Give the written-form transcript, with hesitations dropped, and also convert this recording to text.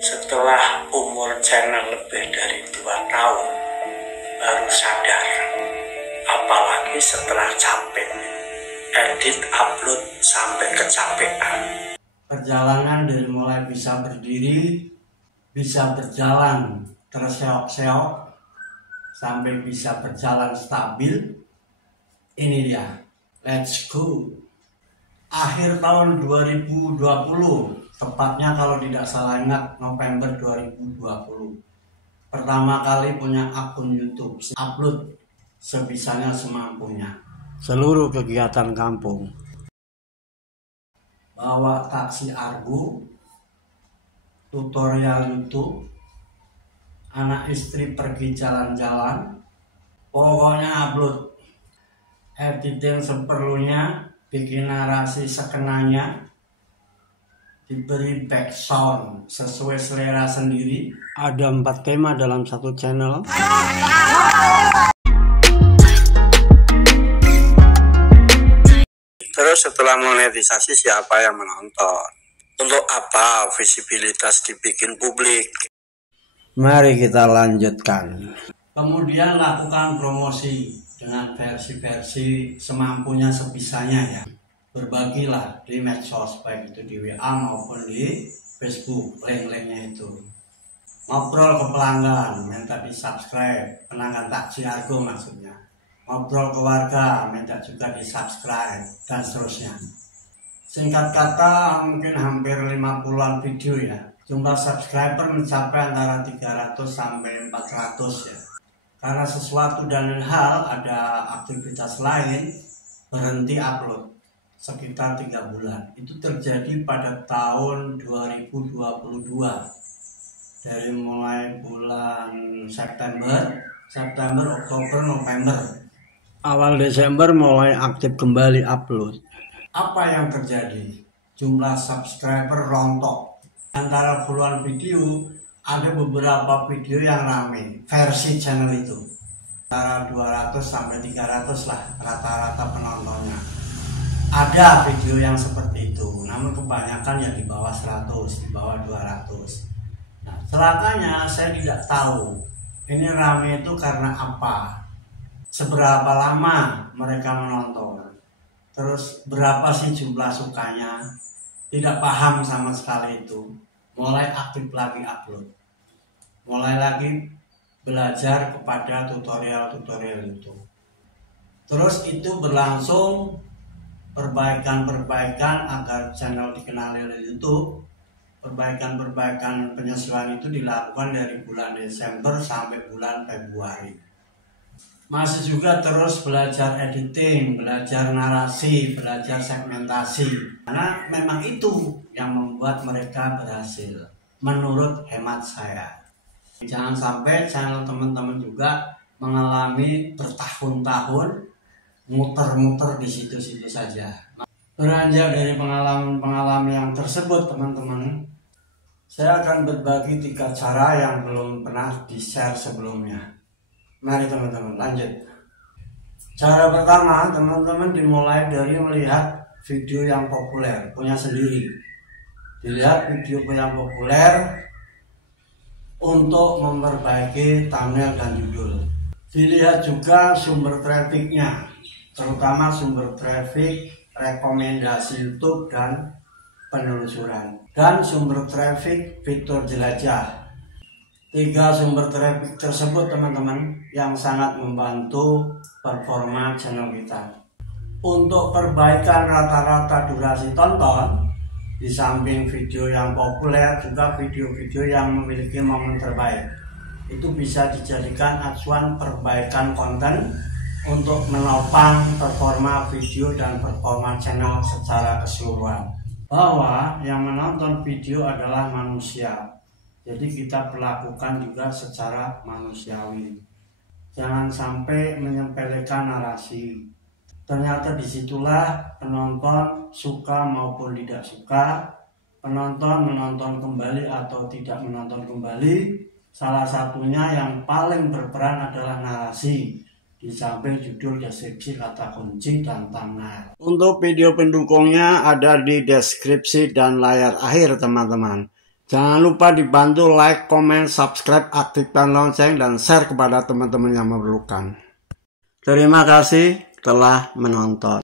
Setelah umur channel lebih dari 2 tahun, baru sadar. Apalagi setelah capek, edit upload sampai kecapean. Perjalanan dari mulai bisa berdiri, bisa berjalan terseok-seok, sampai bisa berjalan stabil. Ini dia, let's go. Akhir tahun 2020, tepatnya kalau tidak salah ingat November 2020, pertama kali punya akun YouTube, upload sebisanya semampunya seluruh kegiatan kampung, bawa taksi argo, tutorial YouTube, anak istri pergi jalan-jalan, pokoknya upload, editing seperlunya, bikin narasi sekenanya, diberi background sesuai selera sendiri. Ada 4 tema dalam satu channel. Terus setelah monetisasi, siapa yang menonton? Untuk apa visibilitas dibikin publik? Mari kita lanjutkan. Kemudian lakukan promosi dengan versi-versi semampunya sebisanya ya. Berbagilah di medsos, baik itu di WA maupun di Facebook, link-linknya itu. Ngobrol ke pelanggan, minta di subscribe, pelanggan taksi argo maksudnya. Ngobrol ke warga, minta juga di subscribe, dan seterusnya. Singkat kata, mungkin hampir 50-an video ya. Jumlah subscriber mencapai antara 300 sampai 400 ya. Karena sesuatu dan hal ada aktivitas lain, berhenti upload sekitar 3 bulan. Itu terjadi pada tahun 2022. Dari mulai bulan September, Oktober, November. Awal Desember mulai aktif kembali upload. Apa yang terjadi? Jumlah subscriber rontok. Antara puluhan video, ada beberapa video yang rame versi channel itu. Antara 200 sampai 300 lah rata-rata penontonnya. Ada video yang seperti itu, namun kebanyakan ya di bawah 100, di bawah 200. Nah, celakanya saya tidak tahu ini rame itu karena apa, seberapa lama mereka menonton, terus berapa sih jumlah sukanya. Tidak paham sama sekali itu. Mulai aktif lagi upload, mulai lagi belajar kepada tutorial-tutorial itu. Terus itu berlangsung perbaikan-perbaikan agar channel dikenali oleh YouTube. Perbaikan-perbaikan penyesuaian itu dilakukan dari bulan Desember sampai bulan Februari. Masih juga terus belajar editing, belajar narasi, belajar segmentasi. Karena memang itu yang membuat mereka berhasil, menurut hemat saya. Jangan sampai channel teman-teman juga mengalami bertahun-tahun muter-muter di situ-situ saja. Beranjak dari pengalaman yang tersebut, teman-teman, saya akan berbagi 3 cara yang belum pernah di-share sebelumnya. Mari teman-teman lanjut. Cara pertama, teman-teman dimulai dari melihat video yang populer, punya sendiri. Dilihat video yang populer untuk memperbaiki thumbnail dan judul. Dilihat juga sumber trafficnya, terutama sumber traffic rekomendasi YouTube dan penelusuran, dan sumber traffic fitur jelajah. 3 sumber traffic tersebut teman-teman yang sangat membantu performa channel kita. Untuk perbaikan rata-rata durasi tonton, di samping video yang populer juga video-video yang memiliki momen terbaik. Itu bisa dijadikan acuan perbaikan konten untuk menopang performa video dan performa channel secara keseluruhan. Bahwa yang menonton video adalah manusia, jadi kita perlakukan juga secara manusiawi. Jangan sampai menyepelekan narasi. Ternyata disitulah penonton suka maupun tidak suka, penonton menonton kembali atau tidak menonton kembali. Salah satunya yang paling berperan adalah narasi, di samping judul, deskripsi, kata kunci, dan thumbnail. Untuk video pendukungnya ada di deskripsi dan layar akhir teman-teman. Jangan lupa dibantu like, comment, subscribe, aktifkan lonceng, dan share kepada teman-teman yang memerlukan. Terima kasih telah menonton.